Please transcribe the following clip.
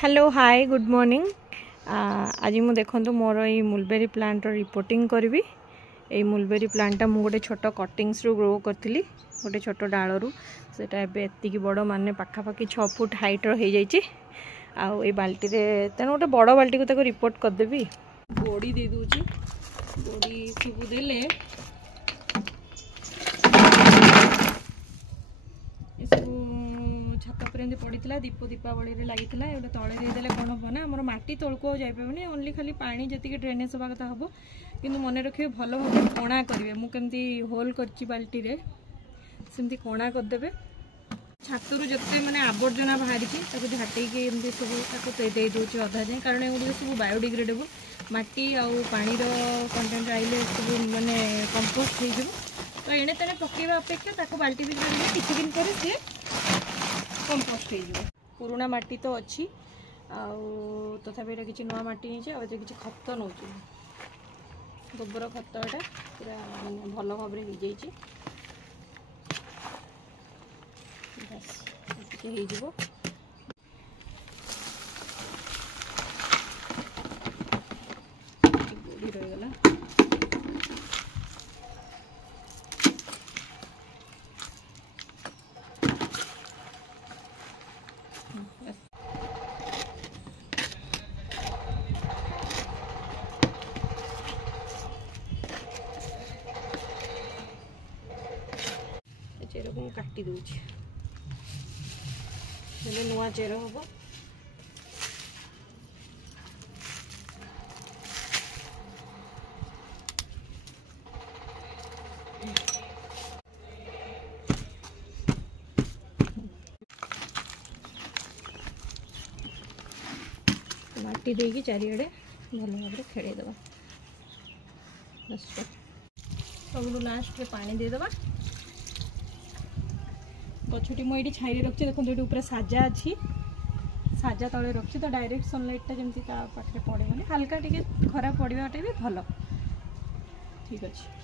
Hello hi good morning. आज मु देखो मोर ये मुलबेरी प्लांट रिपोर्टिंग करी। ये मुलबेरी प्लांटा मु गोटे छोट कटिंग्स रू ग्रो करी गोटे छोट डालू सेटा एति बड़ माने पाखापाखि 6 फुट हाइट हो जाइए। आउ ये बाल्टी तेणु गोटे बड़ बाल्टी को रिपोर्ट करदेवी। गोड़ी दे दूची गोड़ी सब देले छात पर पड़ा दीप दीपावली लगी गोटे तले देदेले कौन हम ना आम माटी तौक जापे ओनली खाली पानी जी ड्रेनेज हवा कथा हम कि मन रखिए भल भाव कणा करेंगे। मुझे होल कर बाल्टी सेमती कणा करदे छातरू जिते मैंने आवर्जना बाहरी झाटी एमती सब दे दूसरी अधा जाए कारण एगुड़ी सब बायोडिग्रेडेबल माटी आउ पानी कंटेंट आइले सब माने कंपोस्ट हो तो एणे तेणे पकेवा अपेक्षा बाल्टी भी किसी दिन पर सी कंपोस्ट हो पुराना माटी तो अच्छी तथापि तो किसी नुआ माटी नहीं किसी खत नौ गोबर खत एटा पूरा भल भाव हो जाइए। गोड़ी रहीगला चेर को काटी दूची नुआ चेर हम माटी देकी चारिड़े भल भाव खेड़ेदबा सब लास्ट पानी देदबा। गछटी मुझे छाई रखी देखो ये पूरा साजा अच्छी साजा तले रखी तो डायरेक्ट सनलाइटा जमी पाखे पड़े हल्का टे खरा पड़ाटा भी भल ठीक अच्छे।